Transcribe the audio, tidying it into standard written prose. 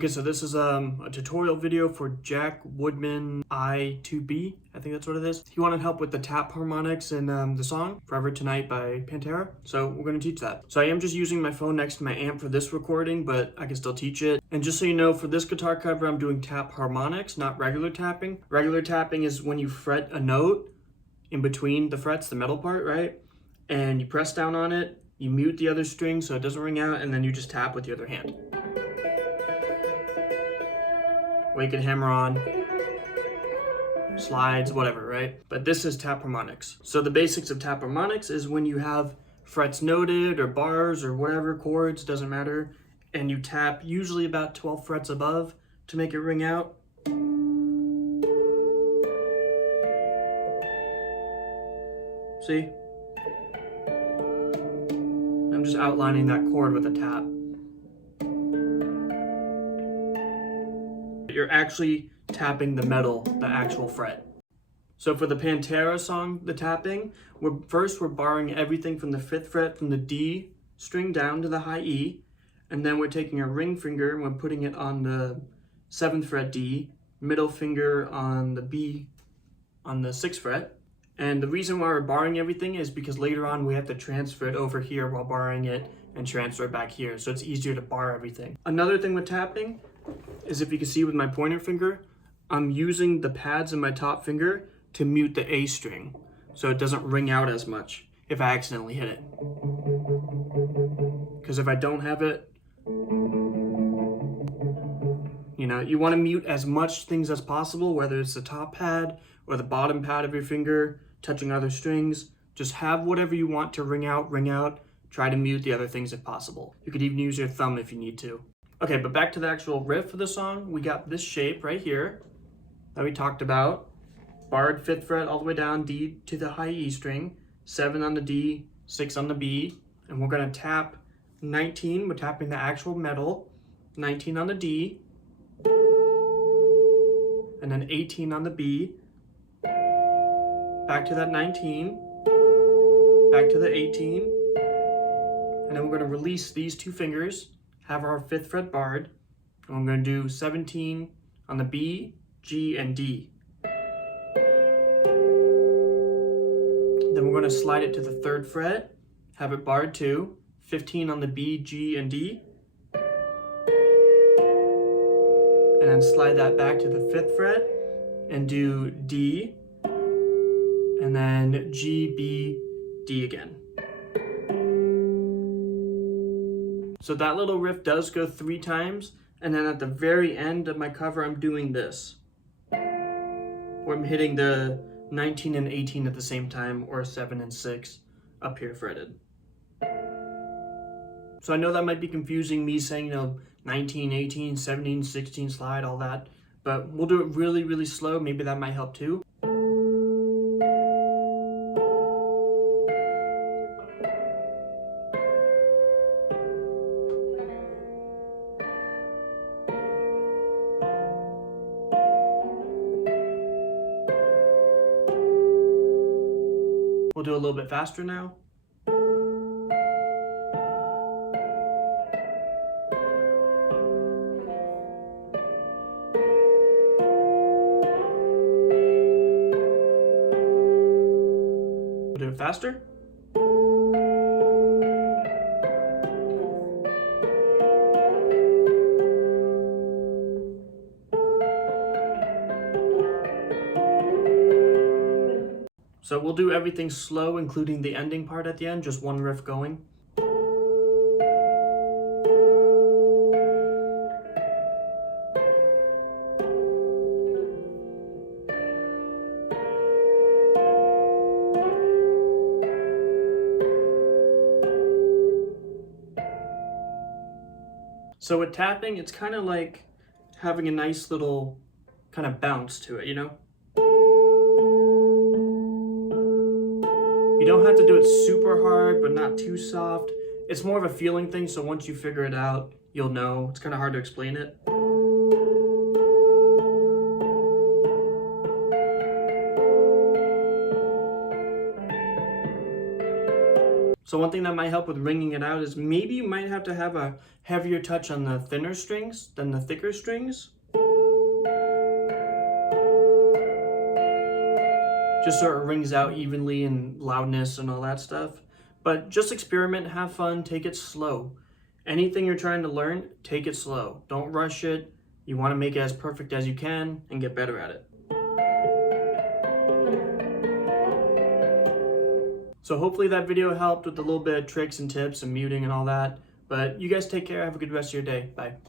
Okay, so this is a tutorial video for Jack Woodman I2B. I think that's what it is. He wanted help with the tap harmonics in the song Forever Tonight by Pantera. So we're going to teach that. So I am just using my phone next to my amp for this recording, but I can still teach it. And just so you know, for this guitar cover, I'm doing tap harmonics, not regular tapping. Regular tapping is when you fret a note in between the frets, the metal part, right? And you press down on it, you mute the other string so it doesn't ring out, and then you just tap with the other hand. Or you can hammer on, slides, whatever, right? But this is tap harmonics. So the basics of tap harmonics is when you have frets noted or bars or whatever, chords, doesn't matter, and you tap usually about 12 frets above to make it ring out. See? I'm just outlining that chord with a tap. You're actually tapping the metal, the actual fret. So for the Pantera song, the tapping, we're barring everything from the 5th fret from the D string down to the high E, and then we're taking our ring finger and we're putting it on the 7th fret D, middle finger on the B on the 6th fret. And the reason why we're barring everything is because later on we have to transfer it over here while barring it and transfer it back here, so it's easier to bar everything. Another thing with tapping is, if you can see with my pointer finger, I'm using the pads in my top finger to mute the A string so it doesn't ring out as much if I accidentally hit it. Because if I don't have it, you know, you want to mute as much things as possible, whether it's the top pad or the bottom pad of your finger touching other strings. Just have whatever you want to ring out. Try to mute the other things if possible. You could even use your thumb if you need to. Okay, but back to the actual riff of the song. We got this shape right here that we talked about. Barred 5th fret all the way down, D to the high E string, 7 on the D, 6 on the B, and we're gonna tap 19, we're tapping the actual metal, 19 on the D, and then 18 on the B, back to that 19, back to the 18, and then we're gonna release these two fingers, have our 5th fret barred, and I'm going to do 17 on the B, G, and D. Then we're going to slide it to the 3rd fret, have it barred too, 15 on the B, G, and D, and then slide that back to the 5th fret and do D, and then G, B, D again. So that little riff does go 3 times, and then at the very end of my cover, I'm doing this, where I'm hitting the 19 and 18 at the same time, or 7 and 6 up here fretted. So I know that might be confusing, me saying, you know, 19, 18, 17, 16, slide, all that, but we'll do it really, really slow. Maybe that might help too. We'll do a little bit faster now. We'll do it faster. So we'll do everything slow, including the ending part at the end, just one riff going. So with tapping, it's kind of like having a nice little kind of bounce to it, you know? You don't have to do it super hard, but not too soft. It's more of a feeling thing, so once you figure it out, you'll know. It's kind of hard to explain it. So one thing that might help with ringing it out is maybe you might have to have a heavier touch on the thinner strings than the thicker strings. Just so it rings out evenly in loudness and all that stuff. But just experiment, have fun, take it slow. Anything you're trying to learn, take it slow. Don't rush it. You want to make it as perfect as you can and get better at it. So hopefully that video helped with a little bit of tricks and tips and muting and all that. But you guys take care. Have a good rest of your day. Bye.